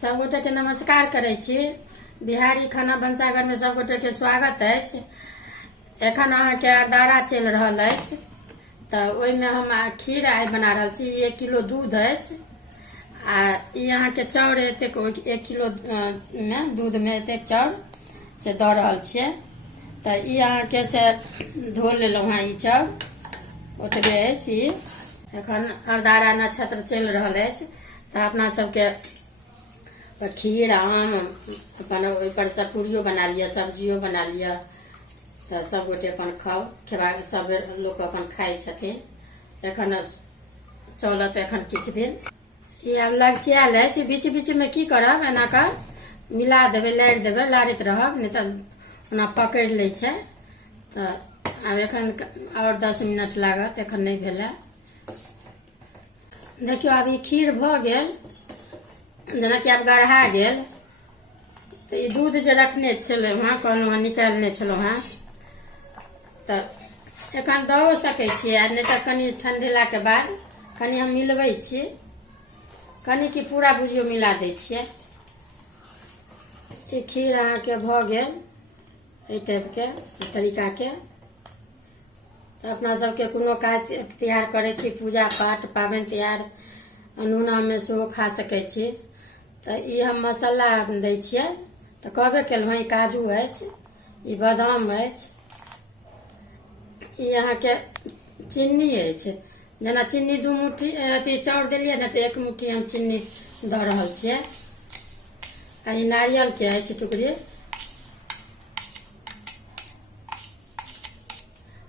सबगोटे के नमस्कार करै छी। बिहारी खाना भनसाघर में सबगोटे के स्वागत अछि। एखन अहाँके अरदारा चलि रहल अछि तऽ ओहिमे हम खीर आइ बना रहल छी। 1 किलो दूध अछि आ ई अहाँके चाउर एतेक 1 किलो में दूध में एतेक चाउर से दऽ रहल छियै। तऽ ई अहाँके से धो लेलहुँ हँ। ई चाउर ओतबे अछि। एखन अरदारा नक्षत्र चलि रहल अछि तऽ अपना सबके खीर आम अपन ओहिपर से पूरियो बना लिअ, सब्जियो बना लिअ तऽ सब गोटे अपन खाउ। खेबाक सब लोग अपन खाइ छथिन। एखन चलत एखन किछु दिन। ई आब लगचियाल अछि। बीच बीच में की करब, एना कऽ मिला देबै, लारि देबै, लारैत रहब, नहीं तऽ ओना पकड़ि लै छै। तऽ आब एखन और 10 मिनट लागत, एखन नहीं भेलै। देखियौ आब ई खीर भऽ गेल, जेना कि आब गढ़ा गेल। तऽ ई दूध जे रखने छलहुँ हँ, कहलहुँ हँ निकालने छलहुँ हँ, तऽ एखन दओ सकै छियै, नहीं तऽ कनि ठंडेलाके बाद कनि हम मिलबै छी। कनि कि पूरा बुझियो मिला दै छियै। ई खीर अहाँके भऽ गेल एहि टाइपके तरीकाके। तऽ अपना सबके कोनो काज तिहार करै छी, पूजा पाठ पाबनि तिहार अनूनामे सेहो खा सकै छी। तऽ ई हम मसाला दै छियै। तऽ कहबे केलहुँ ई काजू अछि, ई बादाम अछि, ई अहाँके चीनी अछि। जेना चीनी 2 मुट्ठी अथी चाउर देलियै ने तऽ 1 मुट्ठी हम चीनी दऽ रहल छियै। आ ई नारियलके अछि टुकड़ी।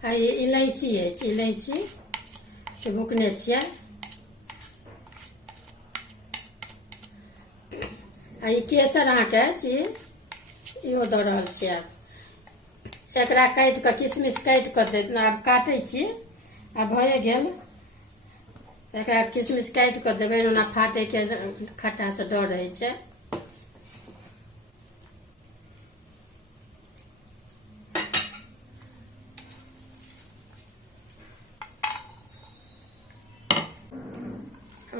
आ ई इलायची अछि, इलायची के भुकने छियै। आ ई केसर अहाँके अछि, इहो दऽ रहल छियै। एकरा काटि कऽ किशमिश काटि कऽ आब काटै छी, आब भए गेल। एकरा किशमिश काटि कऽ देबै, ओना फाटैके खट्टा से डर रहै छै।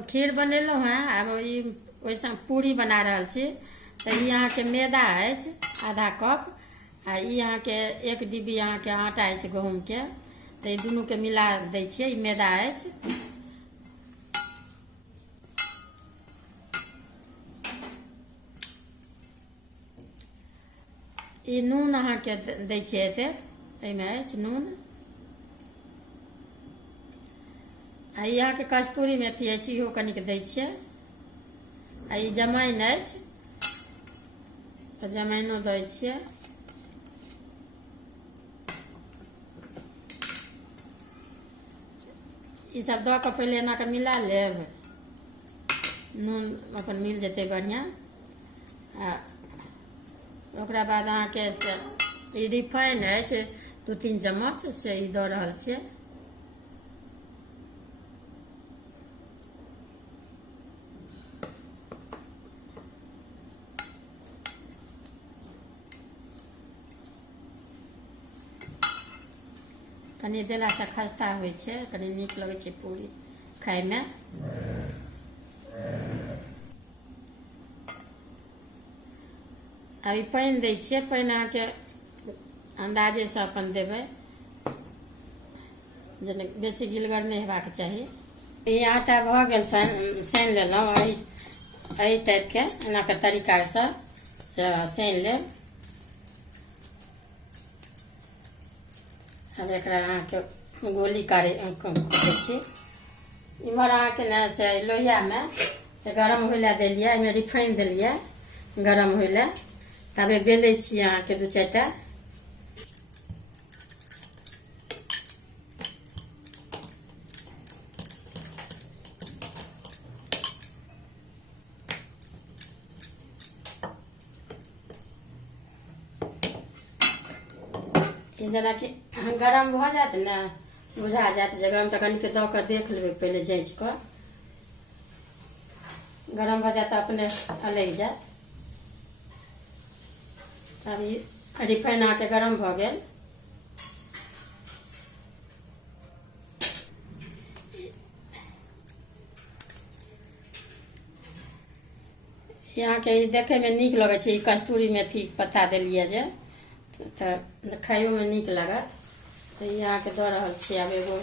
खीर बनेलहुँ हँ। आब ई ओहिसँ पूरी बना रहल छी। तऽ ई अहाँके मैदा अछि आधा कप, आ ई अहाँके 1 डिब्बी अहाँके आटा अछि गहूँमके। तऽ ई दुनूके मिला दै छियै। ई मैदा अछि। ई नून अहाँके दै छियै एतेक, एहिमे अछि नून। आ ई अहाँके कस्तूरी मेथी अछि, इहो कनिक दै छियै। आ ई जमाइन अछि, जमाइनो दै छियै। ई सब दऽ कऽ पहिले एना कऽ मिला लेब। नून अपन मिल जेतै बढ़िआँ। आ ओकरा बाद अहाँके से ई रिफाइन अछि 2-3 चम्मच, से ई दऽ रहल छियै। कनि देलासँ खस्ता होइ छै, कनि नीक लगै छै पूरी खाइमे। अब ई पानि दै छियै। पानि अहाँके अन्दाजेसँ अपन देबै, जेना बेसी गिलगर नहि हेबाक चाही। ई आटा भऽ गेल, सानि लेलहुँ। एहि टाइपके एना के तरीकासँ सानि लेब। अब एकरा अहाँके गोली काटै छी। इम्हर अहाँके ने से लोहियामे से गरम होइ लए देलियै, एहिमे रिफाइन देलियै गरम होइ लए। तबे बेलै छियै अहाँके 2-4 टा। जेनाकि गरम भऽ जायत ने, बुझा जायत जे गरम, तऽ कनिक दऽ कऽ देख लेबै पहिले जाँचि कऽ। गरम भऽ जायत तऽ अपने अलगि जायत। तब ई रिफाइन अहाँके गरम भऽ गेल। यहाँके ई देखैमे नीक लगै छै। ई कस्तूरी मेथी पत्ता देलियै जे तऽ खाइयोमे नीक लागत। तऽ ई अहाँके दऽ रहल छी। आब एगो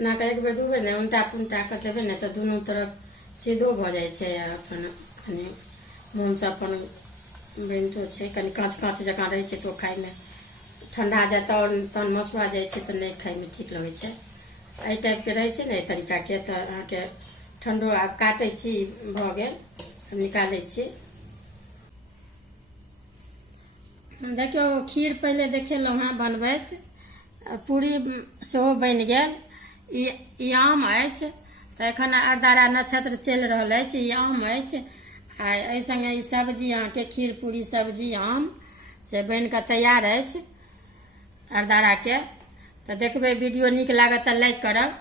एनाके एक बेर दू बेर ने उल्टा पुल्टा कऽ देबै ने तऽ दुनू तरफ सीधो भऽ जाइ छै। अपन कनि मोनसँ अपन बनितो छै। कनि काँच काँच जकाँ रहै छै तऽ ओ खाइमे ठंडा जाए तऽ तहन मसुआ जाइ छै तऽ नहि खाइमे ठीक लगै छै। एहि टाइपके रहै छै ने एहि तरीकाके। तऽ अहाँके ठंडो आब काटै छी, भऽ गेल, निकालै छी। देखियौ खीर पहिले देखेलहुँ हेँ बनबैत, पूरी सेहो बनि गेल। ई आम अछि तऽ एखन अरदारा नक्षत्र चलि रहल अछि। ई आम अछि आ एहि सङ्गे ई सब्जी अहाँके खीर पूरी सब्जी आम से बनि कऽ तैयार अछि अरदाराके। तऽ देखबै वीडियो नीक लागत तऽ लाइक करब।